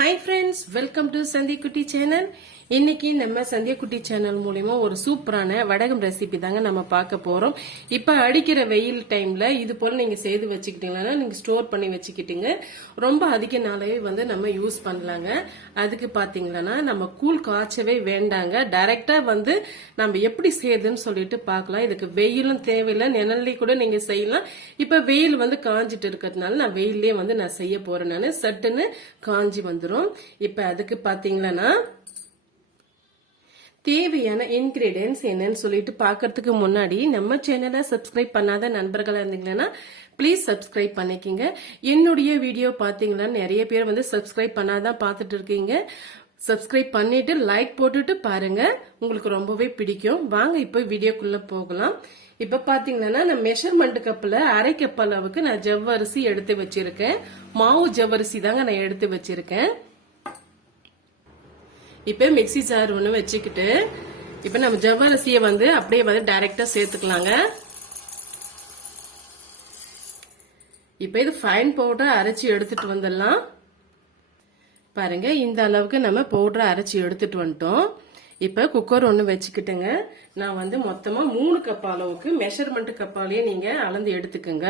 Hi friends, welcome to Sandhya Kutti channel. இன்னைக்கு நம்ம சந்தியா குட்டி சேனல் மூலமா ஒரு சூப்பரான வடகம் ரெசிபி தாங்க நம்ம பார்க்க போறோம். இப்ப அடிக்கிற வெயில் டைம்ல இது போல நீங்க செய்து வச்சுக்கிட்டீங்கன்னா நீங்க ஸ்டோர் பண்ணி வச்சுக்கிட்டீங்க ரொம்ப அதிக நாளாவே வந்து நம்ம யூஸ் பண்ணலாங்க. அதுக்கு பாத்தீங்கன்னா நம்ம கூழ் காய்ச்சவே வேண்டாங்க, டைரக்டா வந்து நம்ம எப்படி செய்யுதுன்னு சொல்லிட்டு பார்க்கலாம். இதுக்கு வெயிலும் தேவையில்லை, நிழல்லே கூட நீங்க செய்யலாம். இப்ப வெயில் வந்து காஞ்சிட்டு இருக்கிறதுனால நான் வெயிலே வந்து நான் செய்ய போறேன். நான் சட்டுன்னு காஞ்சி வந்துடும். இப்ப அதுக்கு பாத்தீங்கன்னா தேவையான இன்கிரீடியன்ஸ் என்னன்னு சொல்லிட்டு பாக்கிறதுக்கு முன்னாடி நம்ம சேனலை சப்ஸ்கிரைப் பண்ணாத நண்பர்களா இருந்தீங்கன்னா பிளீஸ் சப்ஸ்கிரைப் பண்ணிக்கிங்க. என்னுடைய வீடியோ பாத்தீங்கன்னா நிறைய பேர் வந்து சப்ஸ்கிரைப் பண்ணாதான் பாத்துட்டு இருக்கீங்க. சப்ஸ்கிரைப் பண்ணிட்டு லைக் போட்டுட்டு பாருங்க, உங்களுக்கு ரொம்பவே பிடிக்கும். வாங்க இப்ப வீடியோக்குள்ள போகலாம். இப்ப பாத்தீங்கன்னா நான் மெஷர்மெண்ட் கப்ல அரை கப் அளவுக்கு நான் ஜவ்வரிசி எடுத்து வச்சிருக்கேன். மாவு ஜவ்வரிசி தாங்க நான் எடுத்து வச்சிருக்கேன். இப்ப மிக்சி ஜார் ஒண்ணு வச்சுக்கிட்டு இப்ப நம்ம ஜவ்வரிசியை வந்து அப்படியே வந்து டைரக்டா சேர்த்துக்கலாங்க. இப்ப இது ஃபைன் பவுடர் அரைச்சி எடுத்துட்டு வந்துடலாம். பாருங்க இந்த அளவுக்கு நம்ம பவுடர் அரைச்சி எடுத்துட்டு வந்துட்டோம். இப்ப குக்கர் ஒண்ணு வச்சுக்கிட்டுங்க நான் வந்து மொத்தமா 3 கப் அளவுக்கு மெஷர்மெண்ட் கப்பாலேயே நீங்க அளந்து எடுத்துக்கோங்க.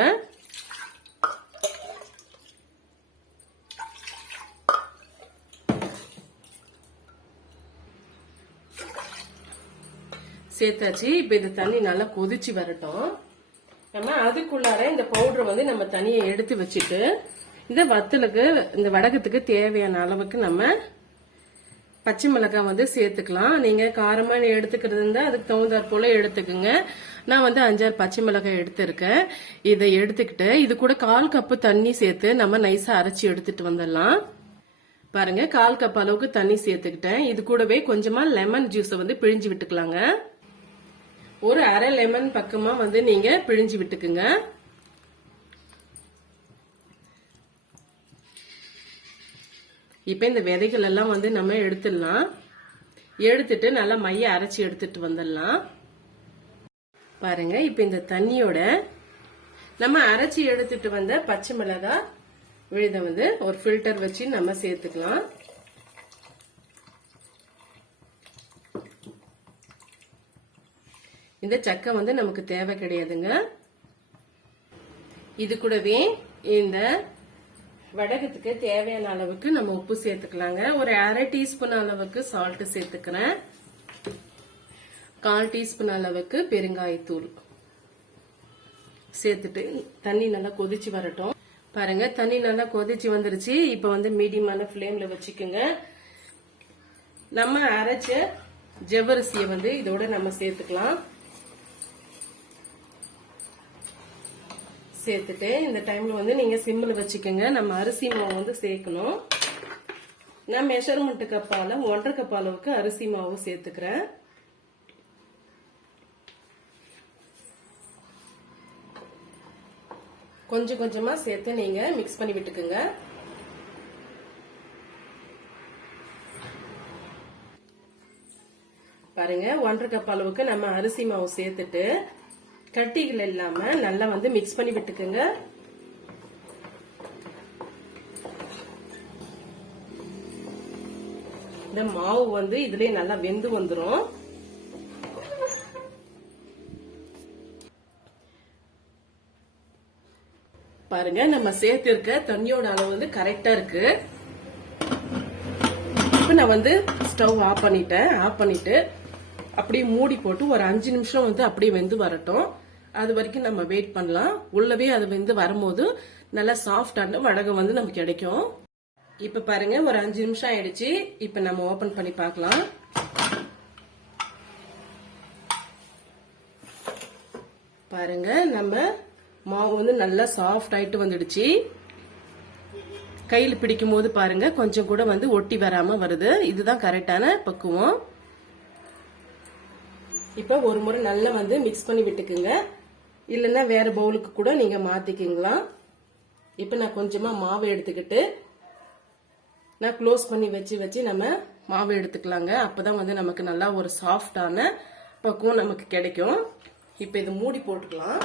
சேர்த்தாச்சு. இப்ப இது தண்ணி நல்லா கொதிச்சு வரட்டும். நம்ம அதுக்குள்ளார இந்த பவுடர் வந்து நம்ம தனியை எடுத்து வச்சுட்டு இந்த வத்தலுக்கு இந்த வடகத்துக்கு தேவையான அளவுக்கு நம்ம பச்சை மிளகாய் வந்து சேர்த்துக்கலாம். நீங்க காரமா எடுத்துக்கிறது இருந்தா அதுக்கு தகுந்தாற் போல எடுத்துக்குங்க. நான் வந்து 5-6 பச்சை மிளகாய் எடுத்திருக்கேன். இதை எடுத்துக்கிட்டு இது கூட 1/4 கப்பு தண்ணி சேர்த்து நம்ம நைஸா அரைச்சி எடுத்துட்டு வந்துடலாம். பாருங்க 1/4 கப் அளவுக்கு தண்ணி சேர்த்துக்கிட்டேன். இது கூடவே கொஞ்சமா லெமன் ஜூஸ் வந்து பிழிஞ்சு விட்டுக்கலாங்க. ஒரு அரை லெமன் பக்கமா வந்து நீங்க பிழிஞ்சு விட்டுக்குங்க. இப்ப இந்த விதைகள் எல்லாம் வந்து நம்ம எடுத்துடலாம். எடுத்துட்டு நல்லா மைய அரைச்சி எடுத்துட்டு வந்துடலாம். பாருங்க இப்ப இந்த தண்ணியோட நம்ம அரைச்சி எடுத்துட்டு வந்த பச்சை மிளகாய் விழுத வந்து ஒரு ஃபில்டர் வச்சு நம்ம சேர்த்துக்கலாம். இந்த சக்கை வந்து நமக்கு தேவை கிடையாதுங்க. இது கூடவே இந்த வடகத்துக்கு தேவையான அளவுக்கு நம்ம உப்பு சேர்த்துக்கலாங்க. ஒரு அரை டீஸ்பூன் அளவுக்கு சால்ட் சேர்த்துக்கிறேன். 1/4 டீஸ்பூன் அளவுக்கு பெருங்காயத்தூள் சேர்த்துட்டு தண்ணி நல்லா கொதிச்சு வரட்டும். பாருங்க தண்ணி நல்லா கொதிச்சு வந்துருச்சு. இப்ப வந்து மீடியமான ஃப்ளேம்ல வச்சுக்கோங்க. நம்ம அரைச்ச ஜவ்வரிசியை வந்து இதோட நம்ம சேர்த்துக்கலாம். சேர்த்துட்டு இந்த டைம்ல வந்து நீங்க சிம்ல வச்சுக்கோங்க. நம்ம அரிசி மாவு வந்து சேர்க்கணும். நான் மெஷர்மெண்ட் கப்பால 1/2 கப் அளவுக்கு அரிசி மாவு சேர்த்துக்கிறேன். கொஞ்சம் கொஞ்சமா சேர்த்து நீங்க மிக்ஸ் பண்ணி விட்டுக்குங்க. பாருங்க 1/2 கப் அளவுக்கு நம்ம அரிசி மாவு சேர்த்துட்டு கட்டிகள் இல்லாம நல்லா வந்து மிக்ஸ் பண்ணி விட்டுக்குங்க. இந்த மாவு வந்து இதுலயே நல்லா வெந்து வந்துரும். பாருங்க நம்ம சேர்த்து இருக்க தண்ணியோட அளவு வந்து கரெக்டா இருக்கு. இப்ப நான் வந்து ஸ்டவ் ஆஃப் பண்ணிட்டேன். ஆஃப் பண்ணிட்டு அப்படியே மூடி போட்டு ஒரு 5 நிமிஷம் வந்து அப்படியே வெந்து வரட்டும். அது வரைக்கும் நம்ம வெயிட் பண்ணலாம். உள்ளவே அது வெந்து வரும்போது நல்லா சாஃப்டான வடகம் வந்து நமக்கு கிடைக்கும். இப்ப பாருங்க ஒரு 5 நிமிஷம் ஆயிடுச்சு. இப்ப நம்ம ஓபன் பண்ணி பார்க்கலாம். பாருங்க நம்ம மாவு வந்து நல்லா சாஃப்ட் ஆயிட்டு வந்துடுச்சு. கையில் பிடிக்கும் போது பாருங்க கொஞ்சம் கூட வந்து ஒட்டி வராம வருது. இதுதான் கரெக்டான பக்குவம். இப்ப ஒரு முறை நல்லா வந்து மிக்ஸ் பண்ணி விட்டுக்குங்க. இல்லைன்னா வேற பவுலுக்கு கூட நீங்க மாத்திக்கலாம். இப்ப நான் கொஞ்சமா மாவு எடுத்துக்கிட்டு நான் க்ளோஸ் பண்ணி வச்சு நம்ம மாவு எடுத்துக்கலாங்க. அப்பதான் வந்து நமக்கு நல்லா ஒரு சாஃப்டான பக்குவம் நமக்கு கிடைக்கும். இப்ப இது மூடி போட்டுக்கலாம்.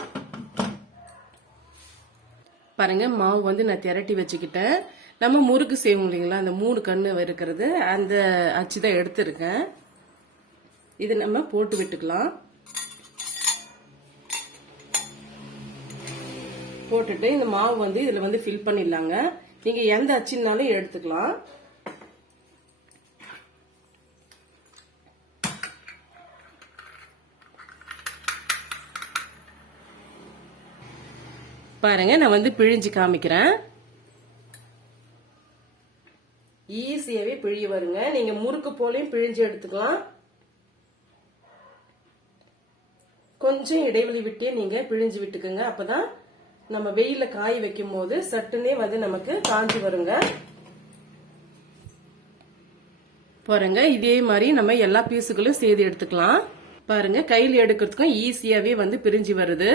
பாருங்க மாவு வந்து நான் திரட்டி வச்சுக்கிட்டேன். நம்ம முறுக்கு செய்வோம் இல்லைங்களா, அந்த 3 கண்ணு இருக்கிறது அந்த அச்சு தான் எடுத்திருக்கேன். இது நம்ம போட்டு விட்டுக்கலாம். போட்டுட்டு இந்த மாவு வந்து இதுல வந்து ஃபில் பண்ணிடலாங்க. நீங்க எந்த அச்சுனாலும் எடுத்துக்கலாம். பாருங்க, நான் வந்து பிழிஞ்சு காமிக்கிறேன். ஈஸியாவே பிழிய வருங்க. நீங்க முறுக்கு போலையும் பிழிஞ்சு எடுத்துக்கலாம். கொஞ்சம் இடைவெளி விட்டே நீங்க பிழிஞ்சு விட்டுக்குங்க. அப்பதான் நம்ம வெயில காய வைக்கும் போது சட்டுனே வந்து நமக்கு காஞ்சி வருங்க. பாருங்க, இதே மாதிரி நம்ம எல்லா பீஸுகளும் செய்து எடுத்துக்கலாம். பாருங்க, கையில் எடுக்கிறதுக்கும் ஈஸியாவே வந்து பிரிஞ்சு வருது.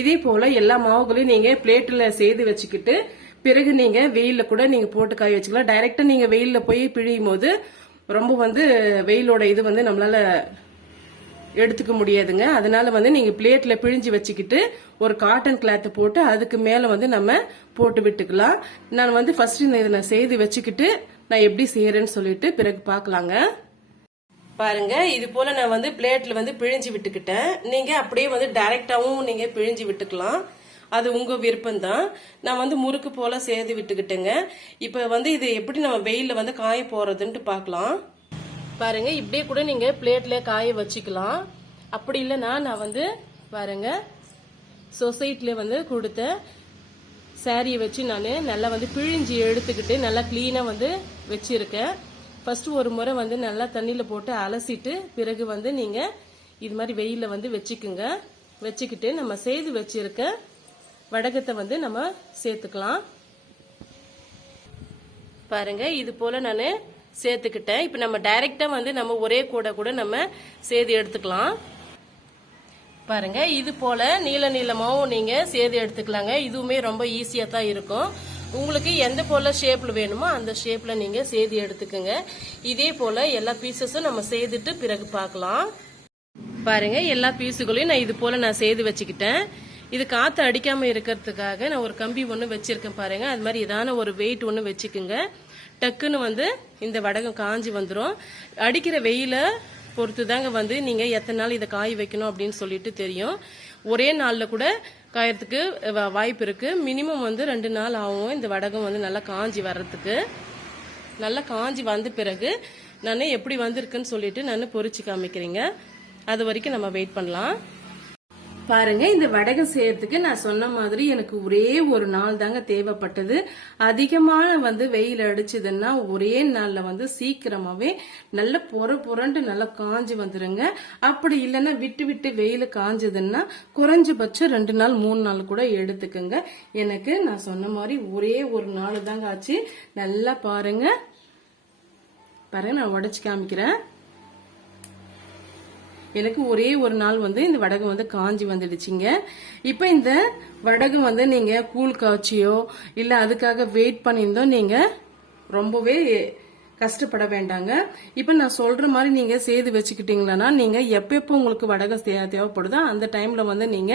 இதே போல எல்லா மாவுகளையும் நீங்க பிளேட்ல செய்து வச்சுக்கிட்டு பிறகு நீங்க வெயில கூட நீங்க போட்டு காய வச்சுக்கலாம். டைரக்டா நீங்க வெயில்ல போய் பிழியும் போது ரொம்ப வந்து வெயிலோட இது வந்து நம்மளால எடுத்துக்க முடியாதுங்க. அதனால வந்து நீங்க பிளேட்ல பிழிஞ்சு வச்சுக்கிட்டு ஒரு காட்டன் கிளாத் போட்டு அதுக்கு மேல வந்து நம்ம போட்டு விட்டுக்கலாம். நான் வந்து ஃபர்ஸ்ட் இதை நான் செய்து வச்சுக்கிட்டு நான் எப்படி செய்யறேன்னு சொல்லிட்டு பிறகு பாக்கலாங்க. பாருங்க, இது போல நான் வந்து பிளேட்ல வந்து பிழிஞ்சு விட்டுக்கிட்டேன். நீங்க அப்படியே வந்து டைரக்டாவும் நீங்க பிழிஞ்சு விட்டுக்கலாம். அது உங்க விருப்பம் தான். நான் வந்து முறுக்கு போல செய்து விட்டுக்கிட்டேங்க. இப்ப வந்து இது எப்படி நம்ம வெயில்ல வந்து காய போறதுன்ட்டு பாக்கலாம். பாருங்க, இப்படியே கூட நீங்க பிளேட்ல காய வச்சுக்கலாம். அப்படி இல்லைன்னா நான் வந்து பாருங்க சொசைட்டில வந்து கொடுத்த சாரியை வச்சு நான் நல்லா வந்து பிழிஞ்சு எடுத்துக்கிட்டு நல்லா கிளீனா வந்து வச்சிருக்கேன். ஃபர்ஸ்ட் ஒரு முறை வந்து நல்லா தண்ணியில போட்டு அலசிட்டு பிறகு வந்து நீங்க இது மாதிரி வெயில வந்து வச்சுக்குங்க. வச்சுக்கிட்டு நம்ம செய்து வச்சிருக்க வடகத்தை வந்து நம்ம சேர்த்துக்கலாம். பாருங்க, இது போல நான் சேர்த்துக்கிட்டேன். இப்ப நம்ம டைரக்டா வந்து நம்ம ஒரே கூட நம்ம செய்து எடுத்துக்கலாம். பாருங்க, இது போல நீள நீளமாவும் நீங்க செய்து எடுத்துக்கலாங்க. இதுவுமே ரொம்ப ஈஸியா தான் இருக்கும். உங்களுக்கு எந்த போல ஷேப்ல வேணுமோ அந்த ஷேப்ல நீங்க செய்து எடுத்துக்கோங்க. இதே போல எல்லா பீசஸும் நம்ம செய்துட்டு பிறகு பார்க்கலாம். பாருங்க, எல்லா பீஸுகளையும் நான் இது போல நான் செய்து வச்சுக்கிட்டேன். இது காத்து அடிக்காம இருக்கிறதுக்காக நான் ஒரு கம்பி ஒண்ணு வச்சிருக்கேன். பாருங்க, அது மாதிரி இதான ஒரு வெயிட் ஒண்ணு வச்சுக்குங்க. டக்குன்னு வந்து இந்த வடகம் காஞ்சி வந்துடும். அடிக்கிற வெயில பொறுத்து தாங்க வந்து நீங்க எத்தனை நாள் இதை காய வைக்கணும் அப்படின்னு சொல்லிட்டு தெரியும். ஒரே நாள்ல கூட காயறதுக்கு வாய்ப்பு இருக்கு. மினிமம் வந்து 2 நாள் ஆகும் இந்த வடகம் வந்து நல்லா காஞ்சி வர்றதுக்கு. நல்லா காஞ்சி வந்த பிறகு நான் எப்படி வந்திருக்குன்னு சொல்லிட்டு நான் பொரிச்சு காமிக்கிறேங்க. அது வரைக்கும் நம்ம வெயிட் பண்ணலாம். பாருங்க, இந்த வடகம் செய்யறதுக்கு நான் சொன்ன மாதிரி எனக்கு ஒரே ஒரு நாள் தாங்க தேவைப்பட்டது. அதிகமான வந்து வெயில் அடிச்சதுன்னா ஒரே நாள்ல வந்து சீக்கிரமாவே நல்ல புரண்டு நல்லா காஞ்சி வந்துருங்க. அப்படி இல்லைன்னா விட்டு விட்டு வெயில காஞ்சதுன்னா குறைஞ்சபட்சம் 2 நாள் 3 நாள் கூட எடுத்துக்கோங்க. எனக்கு நான் சொன்ன மாதிரி ஒரே ஒரு நாள் தாங்க ஆச்சு. நல்லா பாருங்க, நான் உடைச்சு காமிக்கிறேன். எனக்கு ஒரே ஒரு நாள் வந்து இந்த வடகம் வந்து காஞ்சி வந்துடுச்சுங்க. இப்ப இந்த வடகம் வந்து நீங்க கூழ் காய்ச்சியோ இல்ல அதுக்காக வெயிட் பண்ணியிருந்தோ நீங்க ரொம்பவே கஷ்டப்பட வேண்டாங்க. இப்ப நான் சொல்ற மாதிரி நீங்க செய்து வச்சுக்கிட்டீங்களா நீங்க எப்ப உங்களுக்கு வடகம் தேவைப்படுதோ அந்த டைம்ல வந்து நீங்க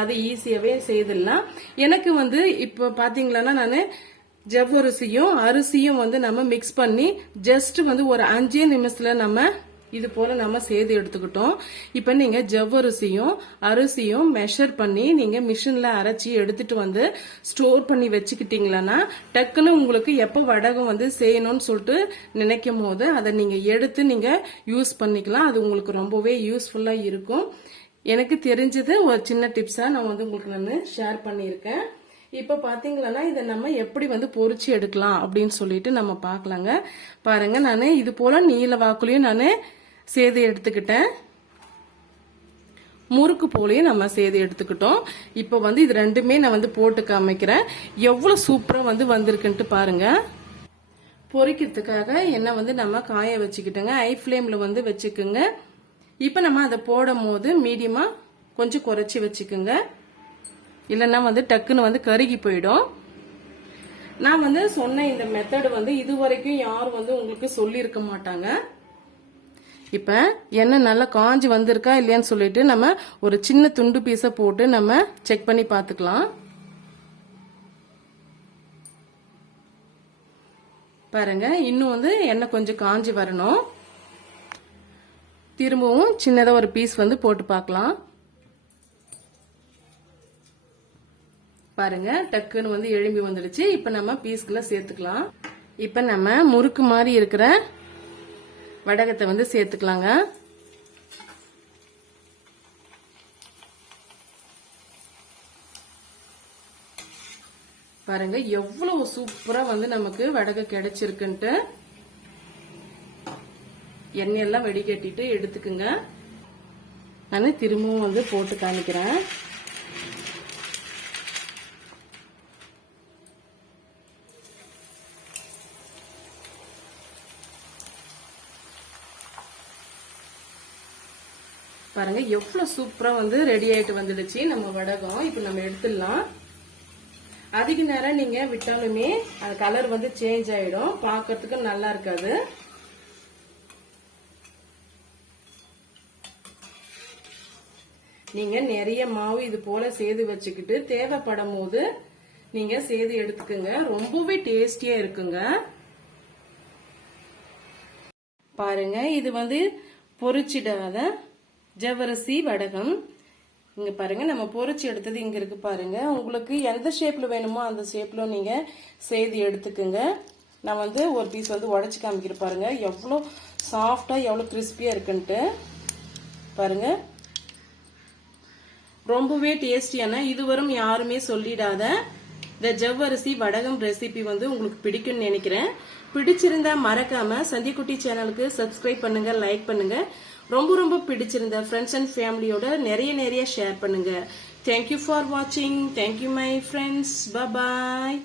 அதை ஈஸியாவே செய்திடலாம். எனக்கு வந்து இப்ப பாத்தீங்களா நானு ஜவ்வரிசியும் அரிசியும் வந்து நம்ம மிக்ஸ் பண்ணி ஜஸ்ட் வந்து ஒரு 5 நிமிஷத்துல நம்ம இது போல நம்ம செய்து எடுத்துக்கிட்டோம். இப்ப நீங்க ஜவ்வரிசியும் அரிசியும் மெஷர் பண்ணி நீங்க மிஷின்ல அரைச்சி எடுத்துட்டு வந்து ஸ்டோர் பண்ணி வச்சுக்கிட்டீங்களா டக்குன்னு உங்களுக்கு எப்ப வடகம் வந்து செய்யணும்னு சொல்லிட்டு நினைக்கும் போது அதை நீங்க எடுத்து நீங்க யூஸ் பண்ணிக்கலாம். அது உங்களுக்கு ரொம்பவே யூஸ்ஃபுல்லா இருக்கும். எனக்கு தெரிஞ்சது ஒரு சின்ன டிப்ஸா நான் வந்து உங்களுக்கு நான் ஷேர் பண்ணியிருக்கேன். இப்ப பாத்தீங்களா இதை நம்ம எப்படி வந்து பொரிச்சு எடுக்கலாம் அப்படின்னு சொல்லிட்டு நம்ம பாக்கலாங்க. பாருங்க, நானு இது போல நீல வாக்குலயும் நானு செய்து எடுத்துக்கிட்டேன். முறுக்கு போலயும் நம்ம செய்து எடுத்துக்கிட்டோம். இப்ப வந்து இது ரெண்டுமே நான் வந்து போட்டு காமிக்கிறேன். எவ்வளவு சூப்பரா வந்து வந்திருக்குன்ட்டு பாருங்க. பொரிக்கிறதுக்காக எண்ணெய் வந்து நம்ம காய வச்சுக்கிட்டோங்க. ஹை ஃபிளேம்ல வந்து வச்சுக்குங்க. இப்ப நம்ம அதை போடும் போது மீடியமா கொஞ்சம் குறைச்சி வச்சுக்குங்க. இல்லைன்னா வந்து டக்குன்னு வந்து கருகி போயிடும். நான் வந்து சொன்ன இந்த மெத்தட் வந்து இது வரைக்கும் யாரும் வந்து உங்களுக்கு சொல்லி இருக்க மாட்டாங்க. இப்ப எண்ணெய் நல்லா காஞ்சி வந்திருக்கா இல்லையான்னு சொல்லிட்டு நம்ம ஒரு சின்ன துண்டு பீஸ போட்டு நம்ம செக் பண்ணி பாத்துக்கலாம். பாருங்க இன்னும் வந்து எண்ணெய் கொஞ்சம் காஞ்சி வரணும். திரும்பவும் சின்னதா ஒரு பீஸ் வந்து போட்டு பார்க்கலாம். பாருங்க டக்குன்னு வந்து எழும்பி வந்துடுச்சு. இப்ப நம்ம பீஸ்க்குள்ள சேர்த்துக்கலாம். இப்ப நம்ம முறுக்கு மாதிரி இருக்கிற வடகத்தை வந்து சேர்த்துக்கலாங்க. பாருங்க எவ்வளவு சூப்பரா வந்து நமக்கு வடகை கிடைச்சிருக்குன்ட்டு. எண்ணெயெல்லாம் வடிகட்டிட்டு எடுத்துக்குங்க. நான் திரும்பவும் வந்து போட்டு காமிக்கிறேன். பாருங்க எவ்வளவு சூப்பரா வந்து ரெடி ஆயிட்டு வந்துடுச்சு நம்ம வடகம். இப்ப நம்ம எடுத்துடலாம். அதிக நேரம் நீங்க விட்டாலுமே அந்த கலர் வந்து சேஞ்ச் ஆயிடும், பாக்கிறதுக்கு நல்லா இருக்காது. நீங்க நிறைய மாவு இது போல சேது வச்சுக்கிட்டு தேவைப்படும் போது நீங்க சேது எடுத்துக்கோங்க. ரொம்பவே டேஸ்டியா இருக்குங்க. பாருங்க இது வந்து பொரிச்சிடாத ஜவ்வரிசி வடகம். இங்க பாருங்க நம்ம பொரிச்சு எடுத்தது இங்க இருக்கு பாருங்க. உங்களுக்கு எந்த ஷேப்ல வேணுமோ அந்த ஷேப்ல நீங்க சேது எடுத்துக்கோங்க. நான் வந்து ஒரு பீஸ் வந்து உடைச்சு காமிக்கிறேன். பாருங்க எவ்வளவு சாஃப்டா எவ்வளவு கிறிஸ்பியா இருக்குன்ட்டு. பாருங்க ரொம்பவே டேஸ்டியான இதுவரும் யாருமே சொல்லிடாத இந்த ஜவ்வரிசி வடகம் ரெசிபி வந்து உங்களுக்கு பிடிக்கும்னு நினைக்கிறேன். பிடிச்சிருந்தா மறக்காம சந்திக்குட்டி சேனலுக்கு சப்ஸ்கிரைப் பண்ணுங்க, லைக் பண்ணுங்க. ரொம்ப ரொம்ப பிடிச்சிருந்த ஃப்ரெண்ட்ஸ் அண்ட் ஃபேமிலியோட நிறைய ஷேர் பண்ணுங்க. தேங்க்யூ ஃபார் வாட்சிங். Thank you my friends. பாய்.